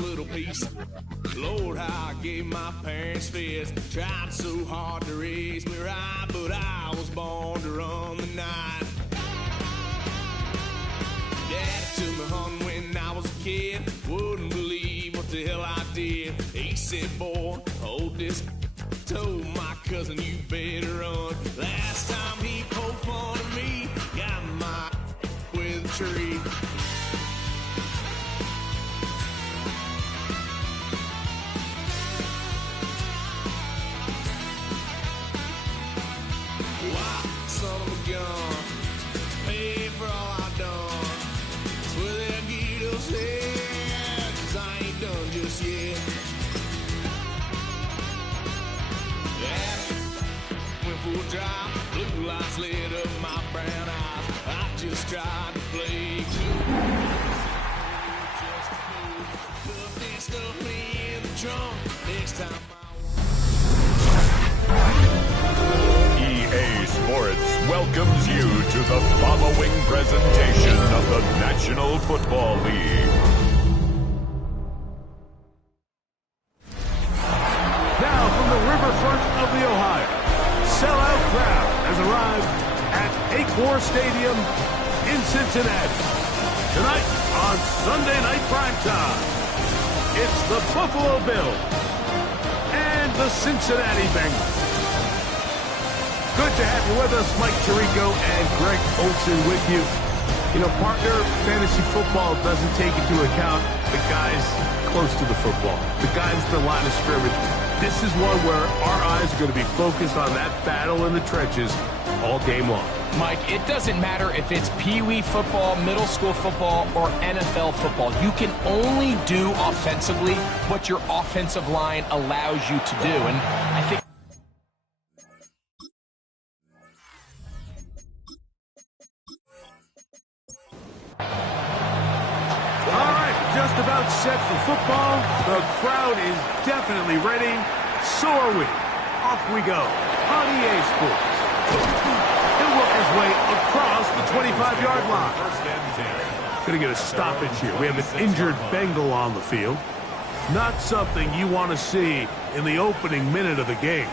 little piece. Lord, how I gave my parents fits. Tried so hard to raise me right, but I was born to run the night. Daddy took me hunting when I was a kid. Wouldn't believe what the hell I did. He said, boy, hold this. Told my cousin, you better run. Last time he poked fun at me, got my with a tree. Wow, son of a gun, pay for all I done. Swear they'll get us here, 'cause I ain't done just yet. Yeah, went for a drive, blue lights lit up my brown eyes. I just tried to play cool. Just a fool. Stuffed and stuffed me in the trunk. Next time EA Sports welcomes you to the following presentation of the National Football League. Now from the riverfront of the Ohio, sellout crowd has arrived at Acor Stadium in Cincinnati. Tonight on Sunday Night Primetime, it's the Buffalo Bills and the Cincinnati Bengals. Good to have you with us, Mike Tirico and Greg Olson with you. You know, partner, fantasy football doesn't take into account the guys close to the football, the guys at the line of scrimmage. This is one where our eyes are going to be focused on that battle in the trenches all game long. Mike, it doesn't matter if it's Pee-wee football, middle school football, or NFL football. You can only do offensively what your offensive line allows you to do. And I think just about set for football. The crowd is definitely ready. So are we. Off we go on EA Sports. He'll work his way across the 25-yard line. Going to get a stoppage here. We have an injured Bengal on the field. Not something you want to see in the opening minute of the game.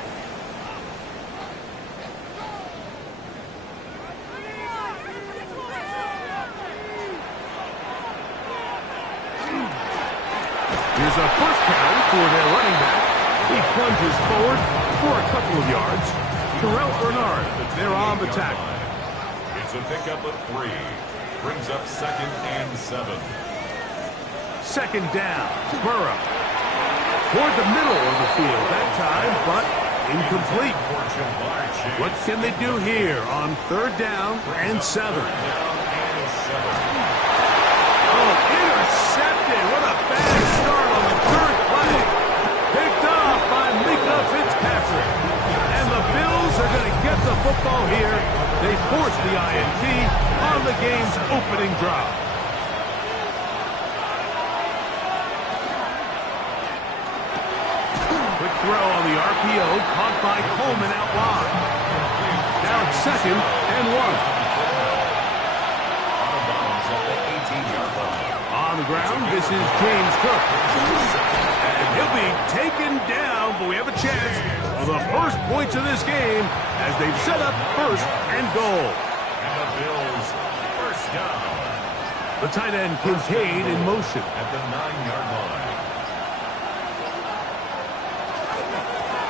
Here's a first carry for their running back. He plunges forward for a couple of yards. Terrell Bernard, they're on the tackle. It's a pickup of 3. Brings up 2nd and 7. Second down, Burrow. Toward the middle of the field that time, but incomplete. What can they do here on 3rd down and 7? Oh, intercepted. What a bad start on the 3rd play. Picked off by Mika Fitzpatrick. And the Bills are going to get the football here. They force the INT on the game's opening drive. Quick throw on the RPO, caught by Coleman out wide. Now it's 2nd and 1. On the ground, this is James Cook. And he'll be taken down, but we have a chance for the first points of this game as they've set up 1st and goal. And the Bills, first down. The tight end Kincaid in motion. At the 9-yard line.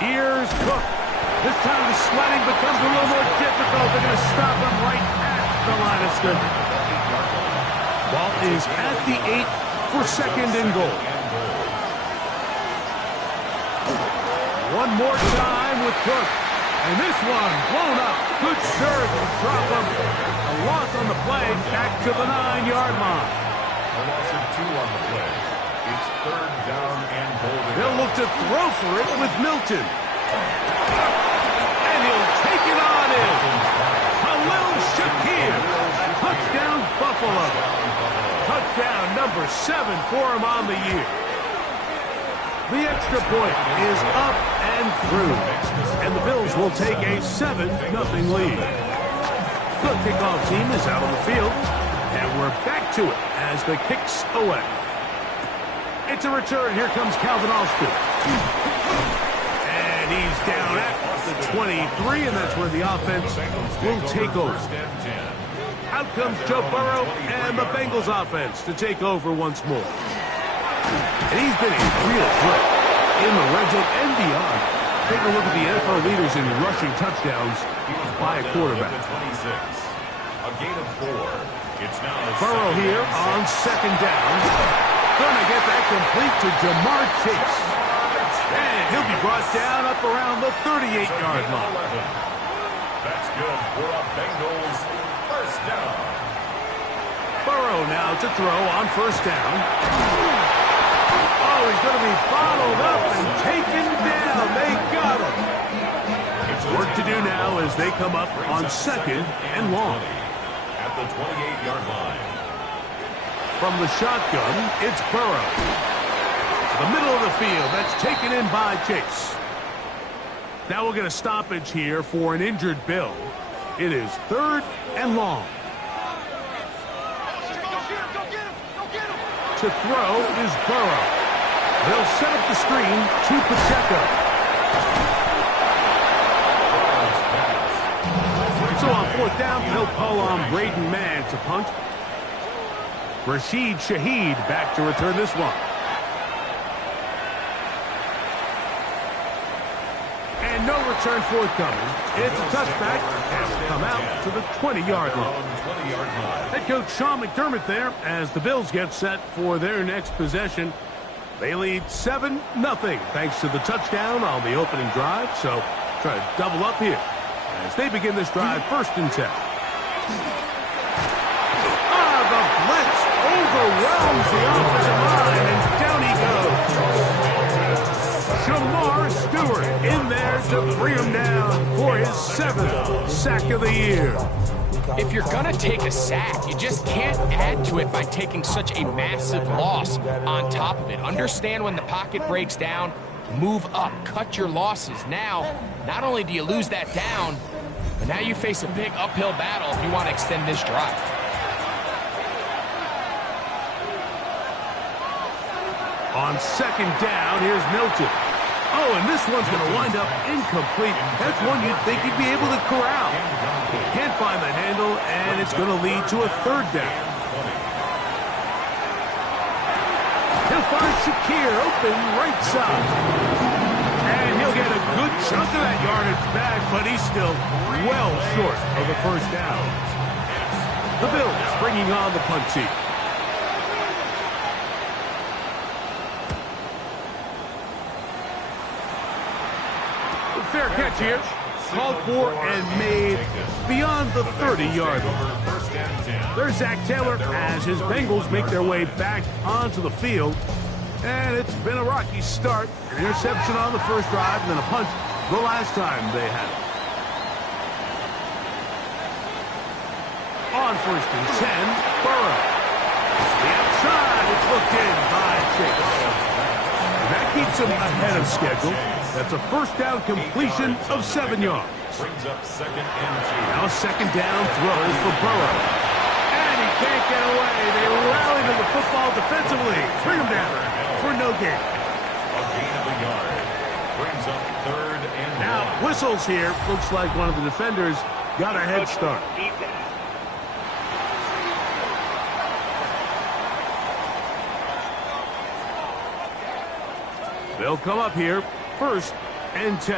Here's Cook. This time the sledding becomes a little more difficult. They're going to stop him right at the line of scrimmage. Ball is at the 8 for 2nd and goal. One more time with Cook. And this one blown up. Good serve to drop him. A loss on the play back to the 9-yard line. A loss of 2 on the play. It's 3rd down and goal. They'll look to throw for it with Milton. And he'll take it on in. Khalil Shakir. Touchdown Buffalo. Touchdown number 7 for him on the year. The extra point is up and through. And the Bills will take a 7-0 lead. The kickoff team is out on the field. And we're back to it as the kick's away. It's a return. Here comes Calvin Austin. And he's down at the 23, and that's where the offense will take over. Out comes Joe Burrow and the Bengals offense to take over once more. And he's been a real threat in the red zone and beyond. Take a look at the NFL leaders in rushing touchdowns by a quarterback. A gain of 4. It's now Burrow here on second down. Gonna get that complete to Jamar Chase. And he'll be brought down up around the 38-yard line. That's good for a Bengals first down. Burrow now to throw on first down. Oh, he's going to be bottled up and taken down. They got him. Work to do now as they come up on second and long. At the 28-yard line. From the shotgun, it's Burrow. The middle of the field, that's taken in by Chase. Now we'll get a stoppage here for an injured Bill. It is third and long. To throw is Burrow. They'll set up the screen to Pacheco. So on fourth down, they'll call on Braden Mann to punt. Rashid Shaheed back to return this one. And no return forthcoming. It's a touchback and will come out to the 20-yard line. Head coach Sean McDermott there as the Bills get set for their next possession. They lead 7-0 thanks to the touchdown on the opening drive. So try to double up here as they begin this drive first and 10. The blitz overwhelms the offensive line, and down he goes. Shamar Stewart in there to bring him down for his 7th sack of the year. If you're going to take a sack, you just can't add to it by taking such a massive loss on top of it. Understand when the pocket breaks down, move up, cut your losses. Now, not only do you lose that down, but now you face a big uphill battle if you want to extend this drive. On second down, here's Milton. Oh, and this one's going to wind up incomplete. That's one you'd think he'd be able to corral. He can't find the handle, and it's going to lead to a third down. He'll find Shakir open right side. And he'll get a good chunk of that yardage back, but he's still well short of the first down. The Bills bringing on the punt team. Fair catch here. Called for and made beyond the 30-yard line. There's Zach Taylor as his Bengals make their way back onto the field. And it's been a rocky start. An interception on the first drive and then a punt the last time they had it. On first and 10, Burrow. The outside, it's looked in by Chase. And that keeps him ahead of schedule. That's a first down completion of 7 yards. Brings up second and 2. Now second down throw for Burrow. And he can't get away. They rally to the football defensively. Bring him down for no gain. A gain of a yard. Brings up third and Now whistles here. Looks like one of the defenders got a head start. They'll come up here. First and 10.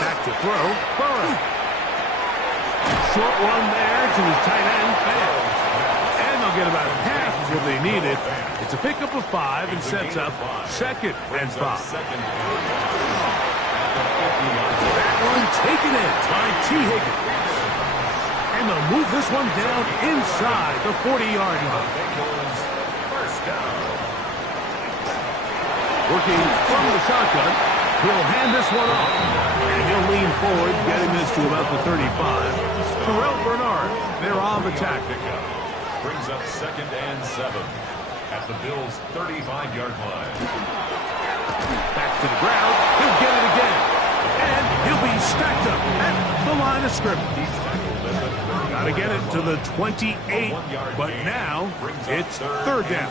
Back to throw. Burrow. Short one there to his tight end. Fails. And they'll get about half of what they needed. It's a pickup of 5 and sets up second and 5. That one taken in by T. Higgins. And they'll move this one down inside the 40-yard line. first down. Working from the shotgun, he'll hand this one off. And he'll lean forward, getting this to about the 35. Terrell Bernard, they're on the tackle. Brings up second and 7 at the Bills' 35-yard line. Back to the ground, he'll get it again. And he'll be stacked up at the line of scrimmage. He's tackled at the Got to get it to the 28, but now it's third down.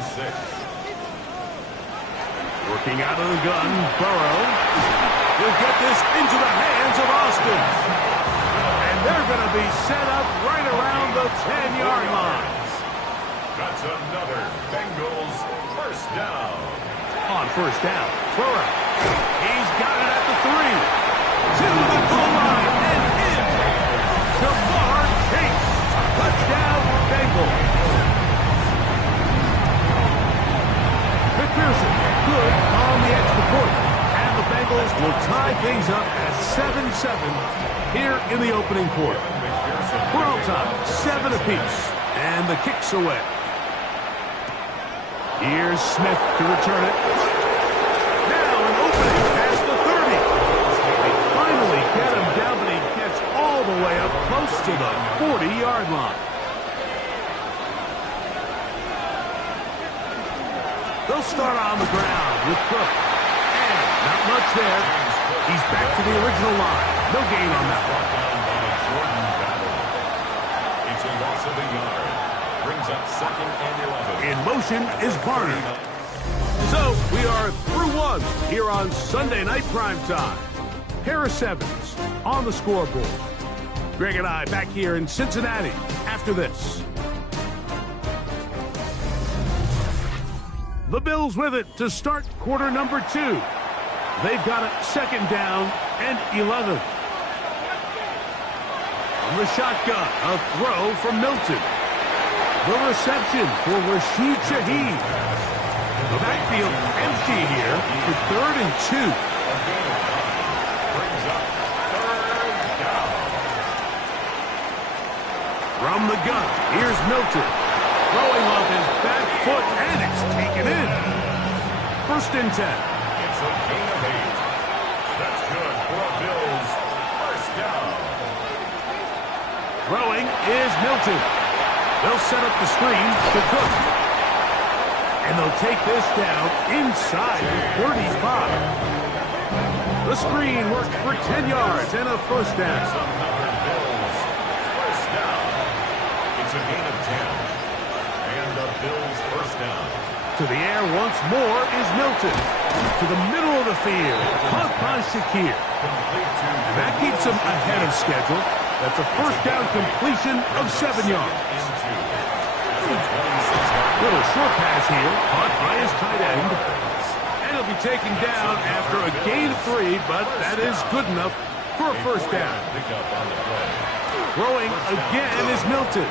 Working out of the gun, Burrow will get this into the hands of Austin. And they're going to be set up right around the 10-yard line. That's another Bengals first down. On first down, Burrow. He's got it at the 3. To the goal line and in. Jamar Chase. Touchdown, Bengals. McPherson, good on the extra point. And the Bengals will tie things up at 7-7 here in the opening quarter. We're on top, 7 apiece. And the kick's away. Here's Smith to return it. Now an opening past the 30. They finally get him down, but he gets all the way up close to the 40-yard line. They'll start on the ground with Cook. And not much there. He's back to the original line. No gain on that one. It's a loss of a yard. Brings up 2nd and 11. In motion is Barney. So we are through one here on Sunday Night Primetime. Pair of 7s on the scoreboard. Greg and I back here in Cincinnati after this. The Bills with it to start quarter number 2. They've got it 2nd down and 11. From the shotgun, a throw from Milton. The reception for Rashid Shaheed. The backfield empty here for 3rd and 2. Brings up 3rd down. From the gun, here's Milton. Throwing off his back foot, and it's taken in. 1st and 10. It's a gain of 8. That's good for Bills. First down. Throwing is Milton. They'll set up the screen to Cook. And they'll take this down inside the 35. The screen worked for 10 yards and a first down. That's another Bills first down. It's a gain of 10. And the Bills first down. To the air once more is Milton. To the middle of the field. Caught by Shakir. And that keeps him ahead of schedule. That's a first down completion of 7 yards. Little short pass here, caught by his tight end. And he'll be taken down after a gain of 3, but that is good enough for a first down. Throwing again is Milton.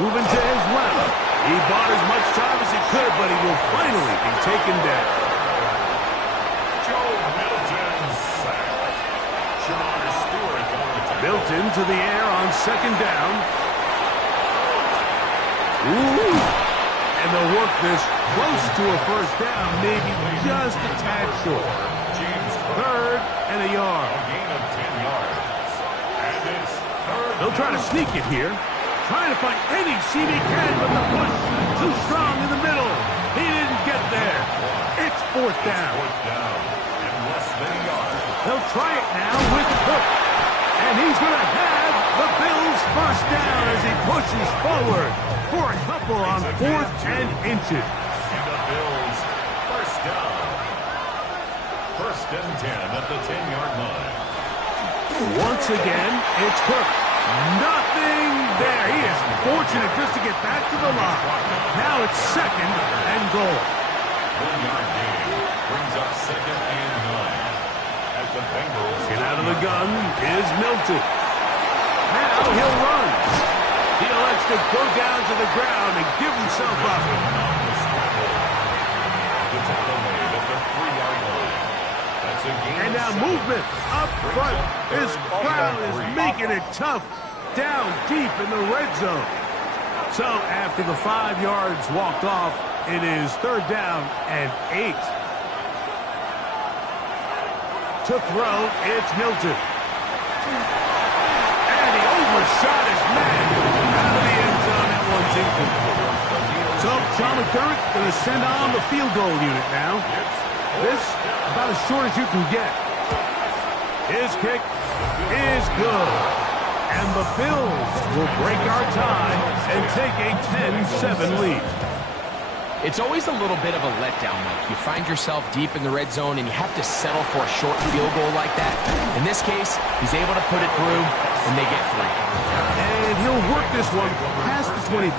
Moving to his left. He bought as much time as he could, but he will finally be taken down. Milton to the air on 2nd down. Ooh. And they'll work this close to a first down, maybe just a tad short. 3rd and a yard. A gain of 10 yards. And it's 3rd. They'll try to sneak it here. Trying to find any seam he can, but the push too strong in the middle. He didn't get there. It's 4th down. 4th down. And less than a yard. They'll try it now with Cook. And he's going to have the Bills first down as he pushes forward for a couple on 4th and inches. And the Bills first down. 1st and 10 at the 10-yard line. Once again, it's Cook. Nothing there. He is fortunate just to get back to the line. Now it's 2nd and goal. 1-yard gain brings up 2nd and 9. At the Bengals. Get out of the gun is Milton. Now he'll run. He elects to go down to the ground and give himself up. And now movement up front. This crowd is making it tough down deep in the red zone. So after the 5 yards walked off, it is 3rd down and 8. To throw, it's Milton. And he overshot his man out of the end zone. That one's incomplete. So Sean McDermott going to send on the field goal unit now. This about as short as you can get. His kick is good. And the Bills will break our tie and take a 10-7 lead. It's always a little bit of a letdown, Mike. You find yourself deep in the red zone, and you have to settle for a short field goal like that. In this case, he's able to put it through, and they get 3. And he'll work this one past the 25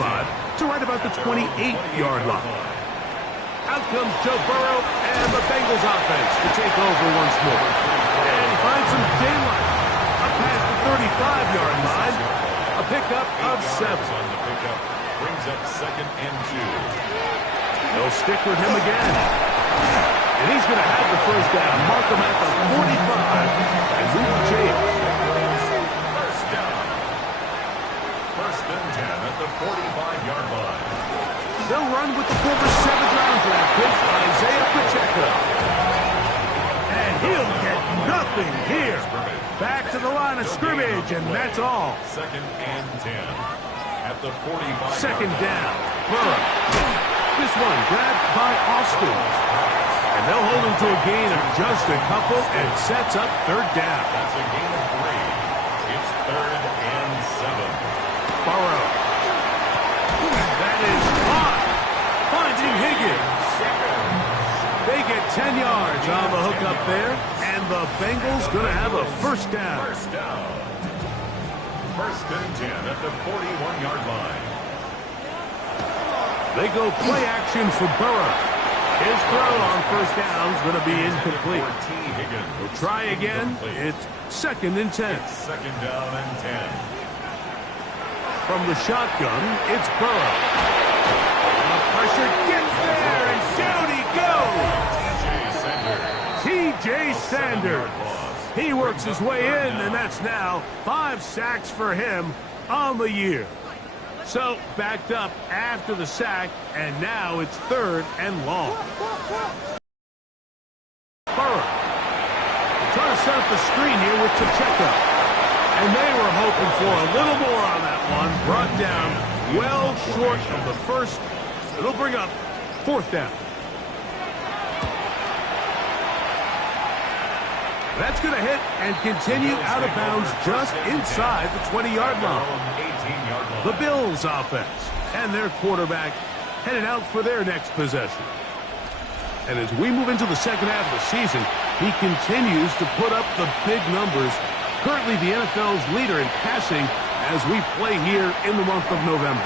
to right about the 28-yard line. Out comes Joe Burrow and the Bengals offense to take over once more. And he finds some daylight up past the 35-yard line. A pickup of 7. On the pickup brings up 2nd and 2. They'll stick with him again. And he's going to have the first down. Mark him at the 45 and move the chain. First down. 1st and 10 at the 45-yard line. They'll run with the former 7th-round draft pick, Isaiah Pacheco. And he'll get nothing here. Back to the line of scrimmage, and that's all. 2nd and 10 at the 45. 2nd down. Burrow. This one grabbed by Austin. And they'll hold him to a gain of just a couple and sets up 3rd down. That's a gain of 3. It's 3rd and 7. Burrow. That is hot. Finding Higgins. They get 10 yards on the hook up there. And the Bengals going to have a first down. First down. 1st and 10 at the 41-yard line. They go play action for Burrow. His throw on first down is going to be incomplete. He'll try again. It's 2nd and 10. 2nd down and 10. From the shotgun, it's Burrow. And the pressure gets there, and down he goes. T.J. Sanders. He works his way in, and that's now 5 sacks for him on the year. So, backed up after the sack, and now it's 3rd and long. Burrow. Trying to set up the screen here with Pacheco. And they were hoping for a little more on that one. Brought down well short of the first. It'll bring up 4th down. That's going to hit and continue out of bounds just inside the 20-yard line. The Bills offense and their quarterback headed out for their next possession. And as we move into the second half of the season, he continues to put up the big numbers. Currently the NFL's leader in passing as we play here in the month of November. A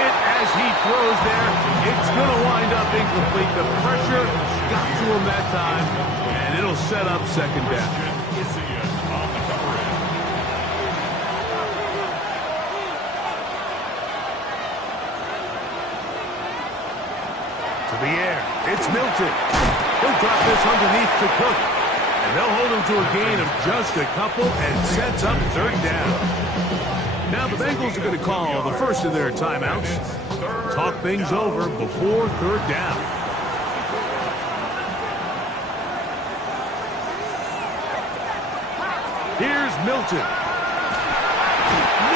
hit as he throws there. It's going to wind up incomplete. The pressure got to him that time, and it'll set up 2nd down. The air. It's Milton. He'll drop this underneath to Cook. And they'll hold him to a gain of just a couple and sets up 3rd down. Now the Bengals are going to call the first of their timeouts. Talk things over before 3rd down. Here's Milton.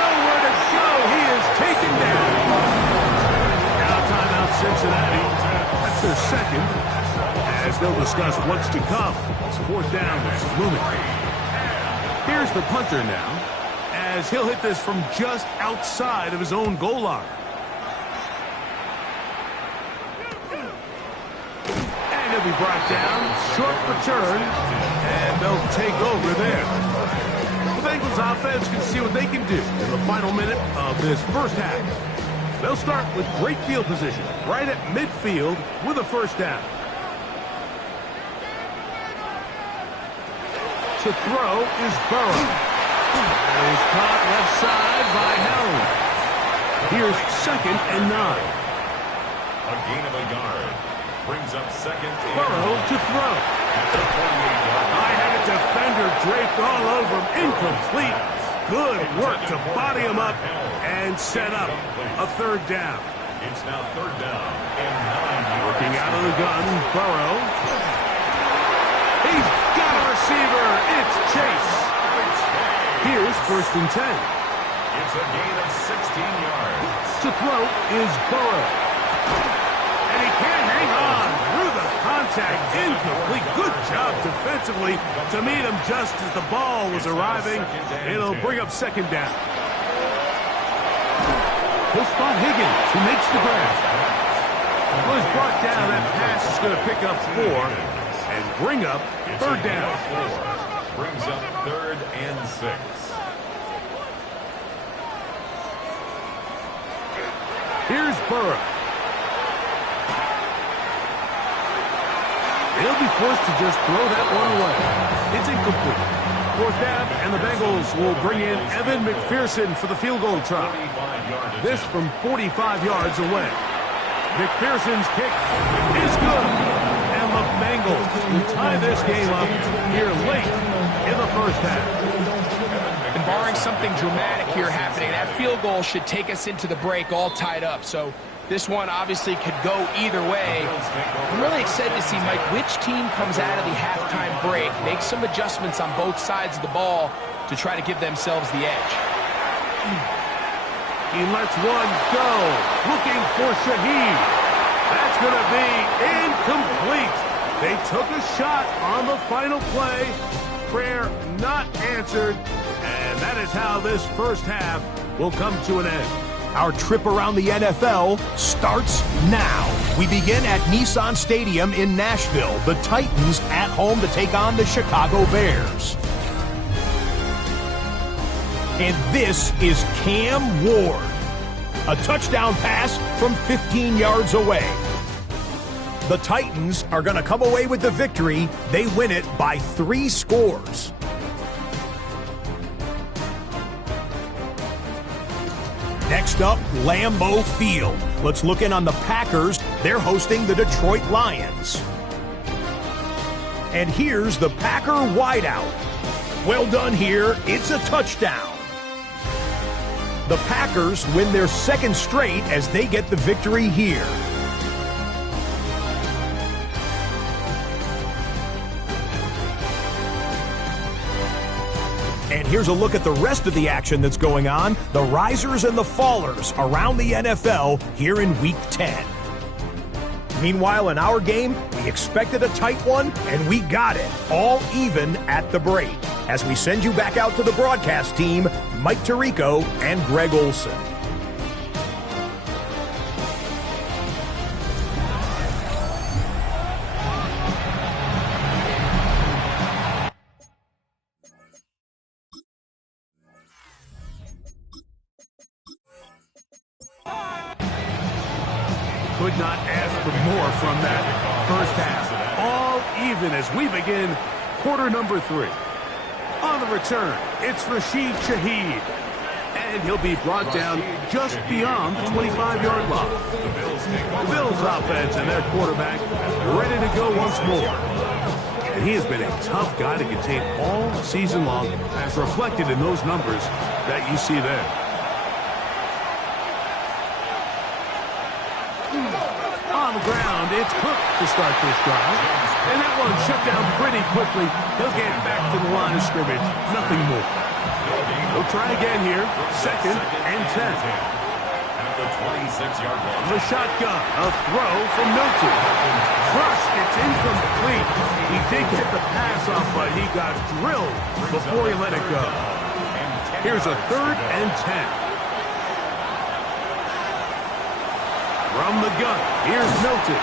Nowhere to show. He is taken down. Now timeout Cincinnati. That's their 2nd, as they'll discuss what's to come. It's 4th down, which is looming. Here's the punter now, as he'll hit this from just outside of his own goal line. And he'll be brought down, short return, and they'll take over there. The Bengals offense can see what they can do in the final minute of this first half. They'll start with great field position, right at midfield with a first down. To throw is Burrow. He's caught left side by Helm. Here's 2nd and 9. A gain of a yard. Brings up 2nd. Burrow to throw. I had a defender draped all over him. Incomplete. Good work to body him up and set up a 3rd down. It's now 3rd down and 9. Working out of the gun, Burrow. He's got a receiver. It's Chase. Here's 1st and 10. It's a gain of 16 yards. To throw is Burrow. And he can't hang on through the contact. Incomplete. Good job defensively to meet him just as the ball was arriving. It'll bring up second down. He'll spot Higgins, who makes the grab. Well, he's brought down. That pass is going to pick up 4 and bring up third down. Brings up 3rd and 6. Here's Burrow. He'll be forced to just throw that one away. It's incomplete. 4th down, and the Bengals will bring in Evan McPherson for the field goal try. This from 45 yards away. McPherson's kick is good. And the Bengals will tie this game up here late in the first half. And barring something dramatic here happening, that field goal should take us into the break all tied up. So this one obviously could go either way. I'm really excited to see, Mike, which team comes out of the halftime break, make some adjustments on both sides of the ball to try to give themselves the edge. He lets one go, looking for Shaheed. That's going to be incomplete. They took a shot on the final play. Prayer not answered. And that is how this first half will come to an end. Our trip around the NFL starts now. We begin at Nissan Stadium in Nashville. The Titans at home to take on the Chicago Bears. And this is Cam Ward. A touchdown pass from 15 yards away. The Titans are going to come away with the victory. They win it by 3 scores. Next up, Lambeau Field. Let's look in on the Packers. They're hosting the Detroit Lions. And here's the Packer wideout. Well done here. It's a touchdown. The Packers win their 2nd straight as they get the victory here. And here's a look at the rest of the action that's going on. The risers and the fallers around the NFL here in Week 10. Meanwhile, in our game, we expected a tight one, and we got it, all even at the break. As we send you back out to the broadcast team, Mike Tirico and Greg Olson. Could not ask for more from that first half. All even as we begin quarter number 3. On the return, it's Rashid Shaheed. And he'll be brought down just beyond the 25-yard line. The Bills offense and their quarterback ready to go once more. And he has been a tough guy to contain all season long, as reflected in those numbers that you see there. On the ground, it's Cook to start this drive. And that one shut down pretty quickly. He'll get back to the line of scrimmage. Nothing more. We'll try again here. 2nd and 10. At the 26-yard line. The shotgun. A throw from Milton. Crushed. It's incomplete. He did get the pass off, but he got drilled before he let it go. Here's a 3rd and 10. From the gun, here's Milton.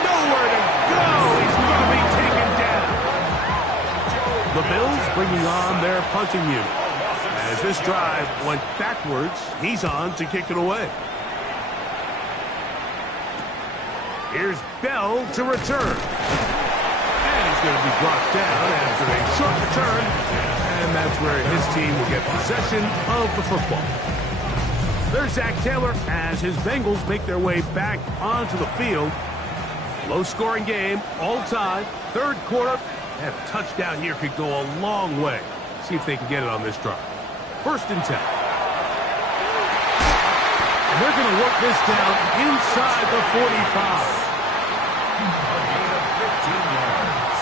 Nowhere to go. He's going to be taken down. The Bills bringing on their punting unit. As this drive went backwards, he's on to kick it away. Here's Bell to return. And he's going to be brought down after a short return. And that's where his team will get possession of the football. There's Zach Taylor as his Bengals make their way back onto the field. Low-scoring game, all tied, 3rd quarter. And a touchdown here could go a long way. See if they can get it on this drive. 1st and 10. And they're going to work this down inside the 45. A gain of 15 yards.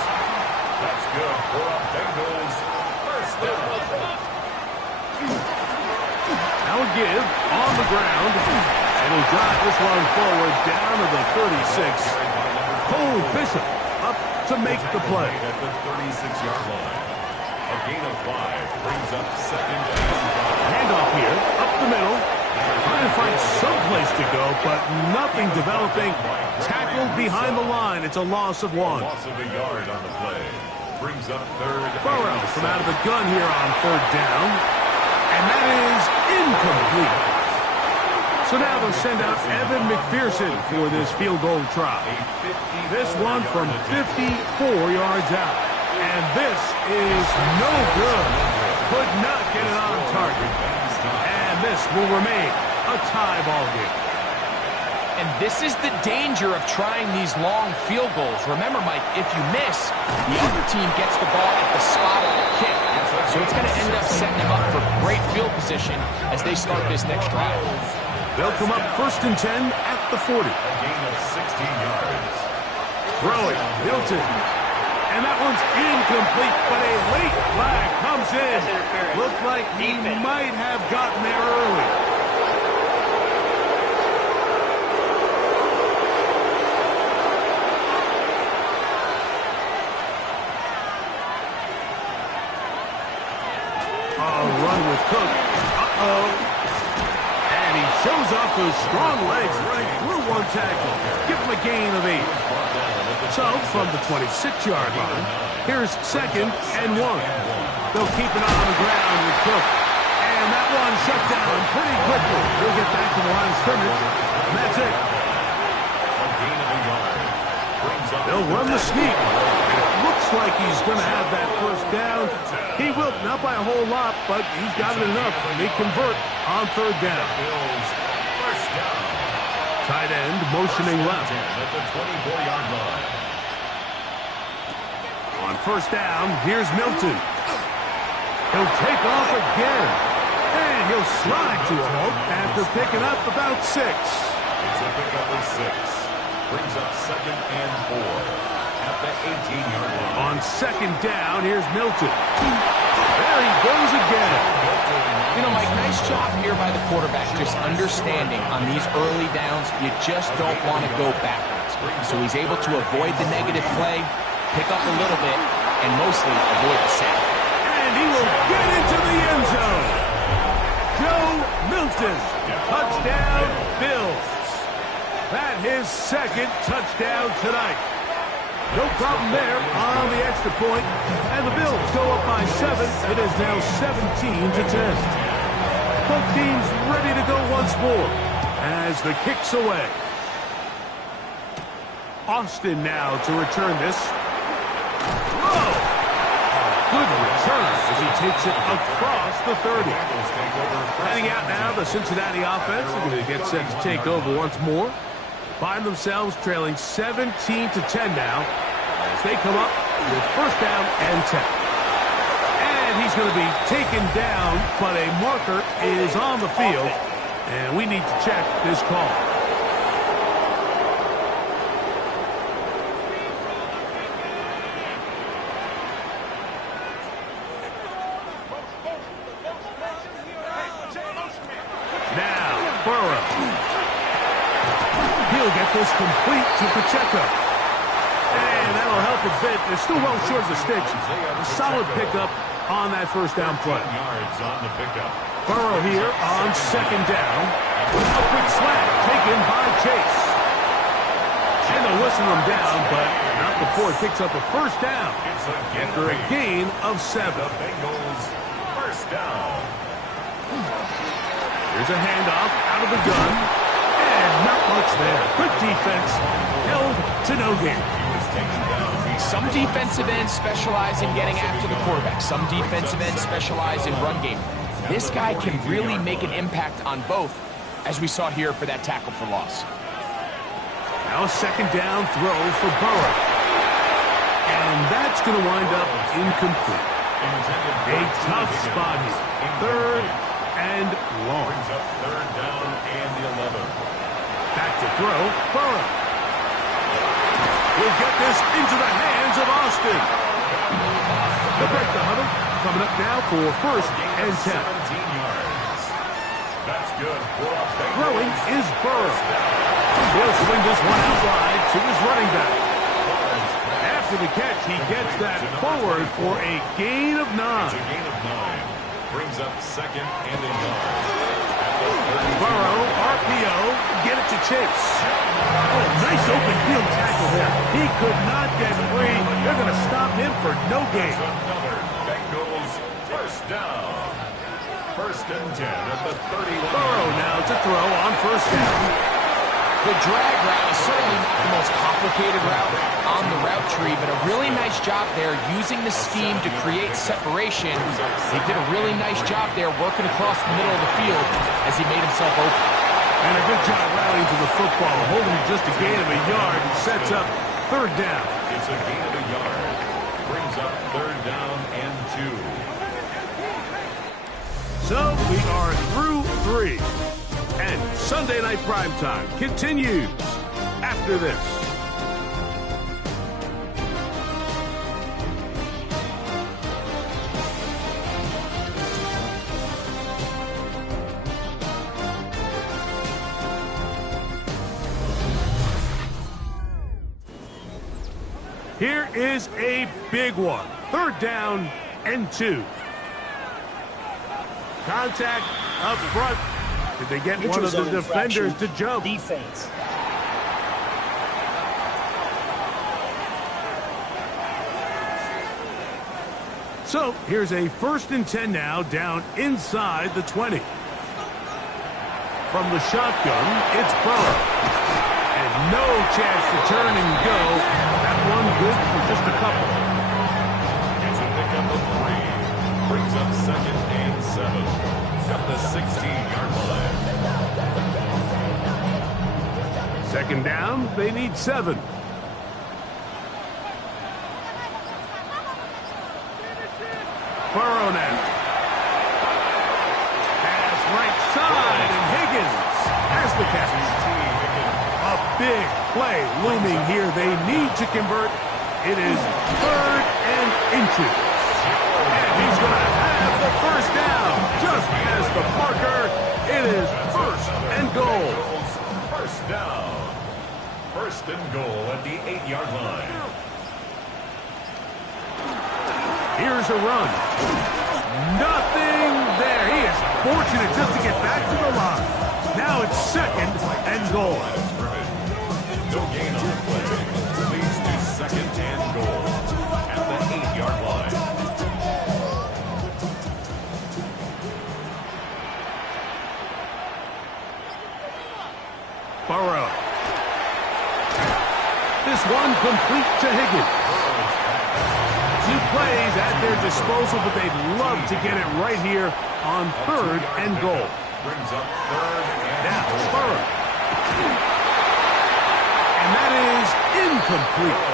That's good for a Bengals 1st down. Now a give on the ground. And he'll drive this one forward down to the 36. Cole Bishop up to make the play. At the 36-yard line. A gain of 5 brings up second down. Handoff here, up the middle. Trying to find some place to go, but nothing developing. Tackled behind the line. It's a loss of 1. Loss of a yard on the play. Brings up third. Burrow from out of the gun here on third down. And that is incomplete. So now they'll send out Evan McPherson for this field goal try. This one from 54 yards out. And this is no good. Could not get it on target. And this will remain a tie ball game. And this is the danger of trying these long field goals. Remember, Mike, if you miss, the other team gets the ball at the spot of the kick. So it's going to end up setting them up for great field position as they start this next drive. They'll come up 1st and 10 at the 40. A gain of 16 yards. Throwing, Hilton. And that one's incomplete, but a late flag comes in. Looked like he might have gotten there early. Run with Cook. And he shows off those strong legs right through one tackle. Give him a gain of 8. So, from the 26-yard line, here's 2nd and 1. They'll keep it on the ground with Cook. And that one shut down pretty quickly. He'll get back to the line of scrimmage. And that's it. They'll run the sneak. Looks like he's going to have that first down. He will, not by a whole lot, but he's got it enough. They convert on 3rd down. Tight end motioning left. At the 24-yard line. On 1st down, here's Milton. He'll take off again. And he'll slide to a halt after picking up about 6. It's a pickup of 6. Brings up 2nd and 4. At the 18-yard line. On 2nd down, here's Milton. There he goes again. You know, Mike, nice job here by the quarterback, just understanding on these early downs, you just don't want to go backwards. So he's able to avoid the negative play, pick up a little bit, and mostly avoid the sack. And he will get into the end zone. Joe Milton, touchdown Bills. That his 2nd touchdown tonight. No problem there on the extra point, and the Bills go up by 7. It is now 17-10. Both teams ready to go once more as the kick's away. Austin now to return this. Whoa! A good return as he takes it across the 30. Heading out now, the Cincinnati offense are going to get set to take over once more. Find themselves trailing 17-10 now as they come up with 1st down and 10. And he's going to be taken down, but a marker is on the field, and we need to check this call. Now, Burrow. He'll get this complete to Pacheco. And that'll help a bit. They're still well short of the sticks. A solid pickup on that 1st down play. Yards on the pickup. Burrow here on 2nd down. A quick slant taken by Chase. And they'll whistle him down, but not before it picks up a 1st down. After a gain of 7. The Bengals 1st down. Here's a handoff out of the gun. And not much there. Quick defense. Held to no gain. Some defensive ends specialize in getting after the quarterback. Some defensive ends specialize in run game. This guy can really make an impact on both, as we saw here for that tackle for loss. Now a 2nd down throw for Burrow. And that's going to wind up incomplete. A tough spot here. 3rd and long. Brings up 3rd down and the 11. Back to throw, Burrow. He'll get this into the hands of Austin. They'll break the huddle. Coming up now for 1st and 10. 17 yards. That's good for a Bengals. Throwing is Burrow. He'll swing this one out wide to his running back. after the catch, he gets that forward for a gain of 9. It's a gain of 9. Brings up second and a yard. Burrow, RPO, get it to Chase. Oh, nice open field tackle there. He could not get free. They're going to stop him for no gain. Another Bengals first down. First and 10 at the 31. Burrow now to throw on first down. The drag route is certainly not the most complicated route on the route tree, but a really nice job there using the scheme to create separation. He did a really nice job there working across the middle of the field as he made himself open. And a good job rallying to the football, holding just a gain of a yard and sets up third down. It's a gain of a yard. Brings up third down and 2. So we are through 3. And Sunday Night Primetime continues after this. Here is a big one. Third down and 2. Contact up front. Did they get one of the defenders to jump? Defense. So here's a first and 10 now, down inside the 20. From the shotgun, it's Burrow. And no chance to turn and go. That one good for just a couple. It's a pickup of 3. Brings up second and 7. At the 16-yard line. Second down, they need 7. Burrow now. Pass right side, and Higgins has the catch. A big play looming here. They need to convert. It is third and inches. And he's going to have the first down. Just as the marker, it is first and goal. First down. First and goal at the 8-yard line. Here's a run. Nothing there. He is fortunate just to get back to the line. Now it's second and goal. No gain on the play. Leads to second and goal at the 8-yard line. Burrow. This one complete to Higgins. 2 plays at their disposal, but they'd love to get it right here on third and goal. Brings up third and Now, goal. Burrow. And that is incomplete.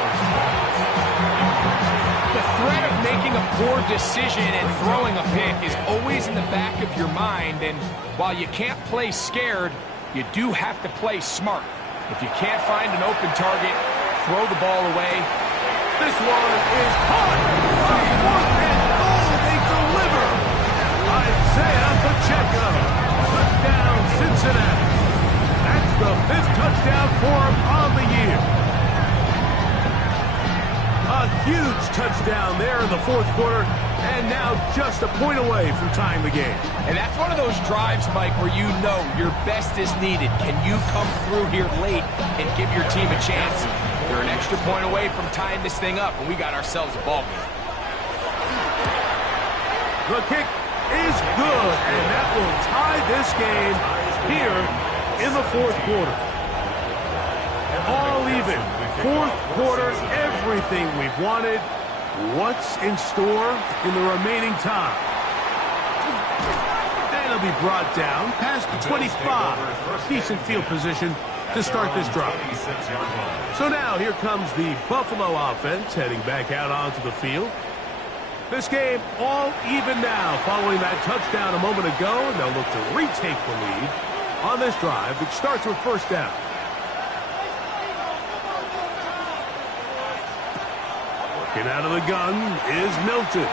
The threat of making a poor decision and throwing a pick is always in the back of your mind, and while you can't play scared, you do have to play smart. If you can't find an open target, throw the ball away. This one is caught. Fourth and goal. They deliver. Isaiah Pacheco. Touchdown, Cincinnati. That's the 5th touchdown for him on the year. A huge touchdown there in the 4th quarter, and now just a point away from tying the game. And that's one of those drives, Mike, where you know your best is needed. Can you come through here late and give your team a chance? They're an extra point away from tying this thing up, and we got ourselves a ball game. The kick is good, and that will tie this game here in the 4th quarter. All even. 4th quarter, everything we've wanted. What's in store in the remaining time? And it'll be brought down past the 25. Decent field position to start this drive. So now here comes the Buffalo offense heading back out onto the field. This game all even now following that touchdown a moment ago, and they'll look to retake the lead on this drive, which starts with first down. Working out of the gun is Milton.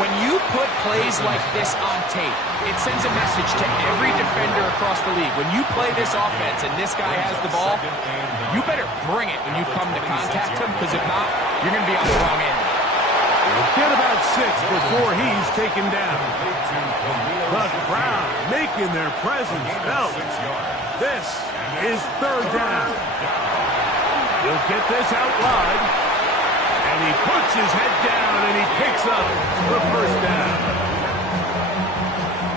When you put plays like this on tape, it sends a message to every defender across the league. When you play this offense and this guy has the ball, you better bring it when you come to contact him, because if not, you're going to be on the wrong end. We'll get about 6 before he's taken down. The crowd making their presence felt. This is 3rd down. He'll get this out wide. And he puts his head down and he picks up the 1st down.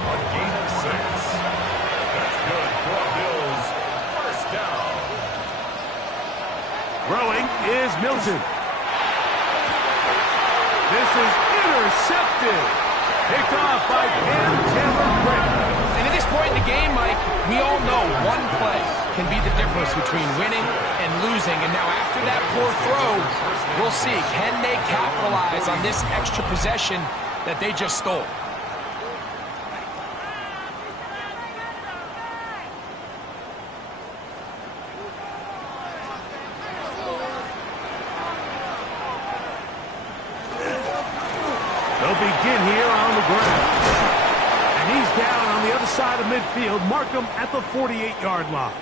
A gain of 6. That's good for a Bills 1st down. Throwing is Milton. This is intercepted. Picked off by Cam Taylor-Britt. And at this point in the game, Mike, we all know one play can be the difference between winning and losing. And now after that poor throw, we'll see, can they capitalize on this extra possession that they just stole? They'll begin here on the ground. And he's down on the other side of midfield. Mark him at the 48-yard line.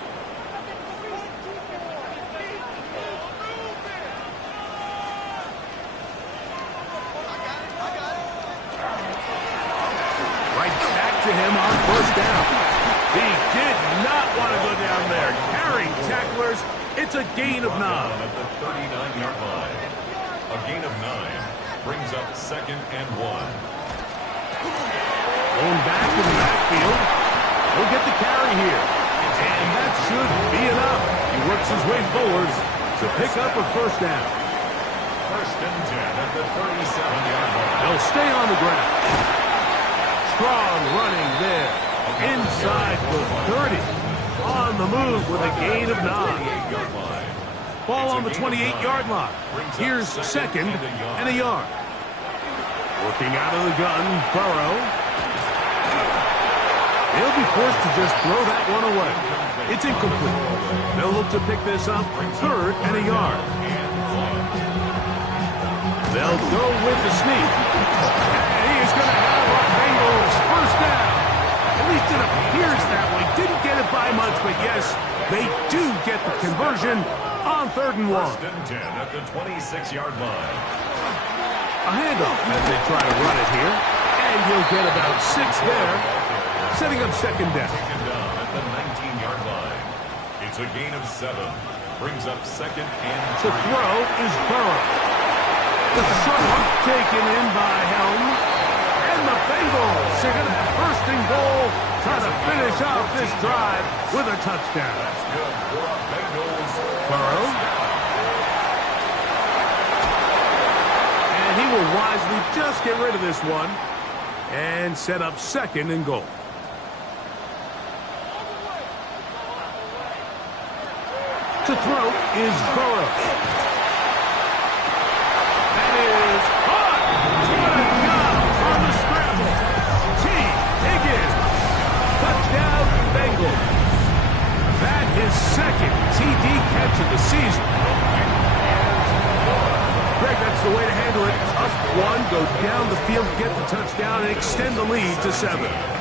Right back to him on 1st down. He did not want to go down there. Carrying tacklers. It's a gain of 9. At the 39-yard line. A gain of 9 brings up 2nd and 1. Going back to the backfield. He'll get the carry here. And that should be enough. He works his way forward to pick up a 1st down. 1st and 10 at the 37-yard line. They'll stay on the ground. Strong running there. Inside the 30. On the move with a gain of 9. 28-yard line. Ball on the 28-yard line. Here's 2nd and a yard. Working out of the gun, Burrow. He'll be forced to just throw that one away. It's incomplete. They'll look to pick this up 3rd and a yard. They'll go with the sneak. And he is going to have a Bengals 1st down. At least it appears that way. Didn't get it by much, but yes, they do get the conversion on 3rd and 1. 1st and 10 at the 26-yard line. A handoff as they try to run it here. And he'll get about 6 there. Setting up 2nd down. Taken down at the 19-yard line. It's a gain of 7. Brings up 2nd and 3. The throw is Burrow. The throw taken in by Helm. And the Bengals are going to have 1st and goal. Trying to finish off this drive with a touchdown. That's good for a Bengals. Burrow. And he will wisely just get rid of this one. And set up 2nd and goal. To throw is Burrow. That is caught. What a job on the scramble. T. Higgins. Touchdown Bengals. That is 2nd TD catch of the season. Greg, that's the way to handle it. Up 1, go down the field, get the touchdown, and extend the lead to 7.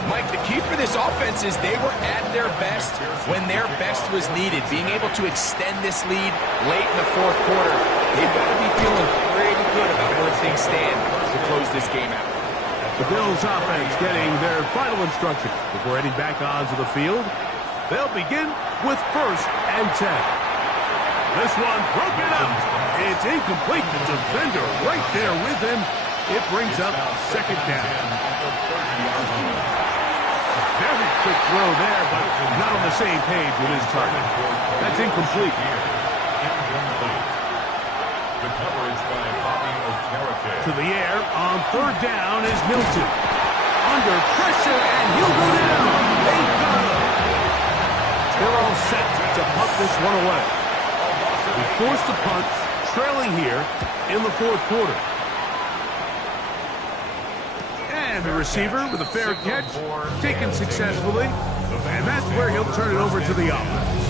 Mike, the key for this offense is they were at their best when their best was needed. Being able to extend this lead late in the 4th quarter, they've got to be feeling pretty good about where things stand to close this game out. The Bills offense getting their final instruction before heading back onto the field. They'll begin with 1st and 10. This one broken up. It's incomplete. The defender right there with him. It brings up 2nd down. Very quick throw there, but not on the same page with his target. That's incomplete. The coverage by Bobby Okereke. To the air on 3rd down is Milton. Under pressure, and he'll go down. They got him. They're all set to punt this one away. We forced a punt, trailing here in the 4th quarter. And the receiver with a fair catch, taken successfully, and that's where he'll turn it over to the offense.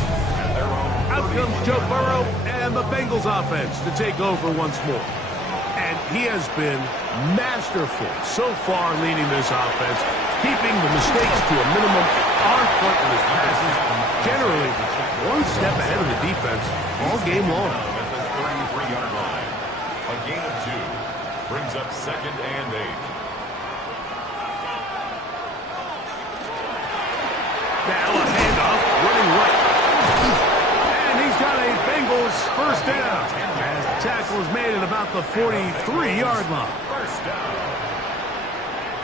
Out comes Joe Burrow and the Bengals offense to take over once more. And he has been masterful so far leading this offense, keeping the mistakes to a minimum, on point with his passes, generally one step ahead of the defense all game long. At the 33-yard line, a gain of 2 brings up 2nd and 8. Now a handoff, running right. And he's got a Bengals first down. As the tackle is made at about the 43-yard line. First down.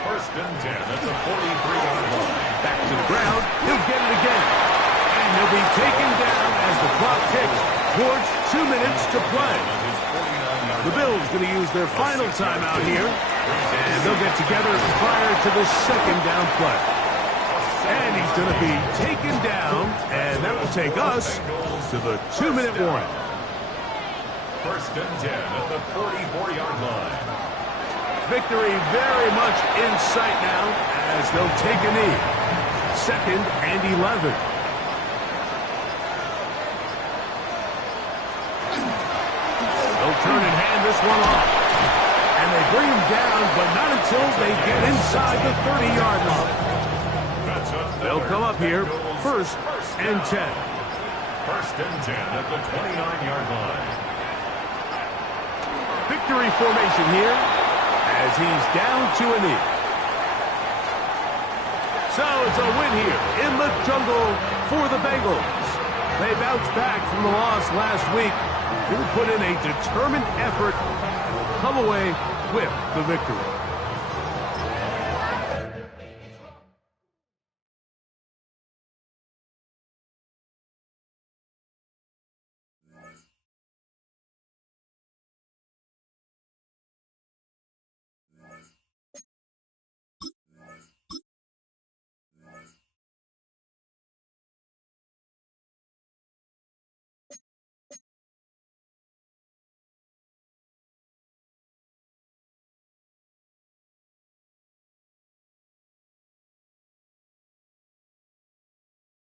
1st and 10 at the 43-yard line. Back to the ground. He'll get it again. And he'll be taken down as the clock ticks towards 2 minutes to play. The Bills going to use their final timeout here. And they'll get together prior to the 2nd down play. And he's going to be taken down, and that will take us to the 2-minute warning. 1st and 10 at the 44-yard line. Victory very much in sight now as they'll take a knee. 2nd and 11. They'll turn and hand this one off. And they bring him down, but not until they get inside the 30-yard line. They'll come up here, 1st and 10. 1st and 10 at the 29-yard line. Victory formation here as he's down to a knee. So it's a win here in the jungle for the Bengals. They bounced back from the loss last week. They put in a determined effort and will come away with the victory.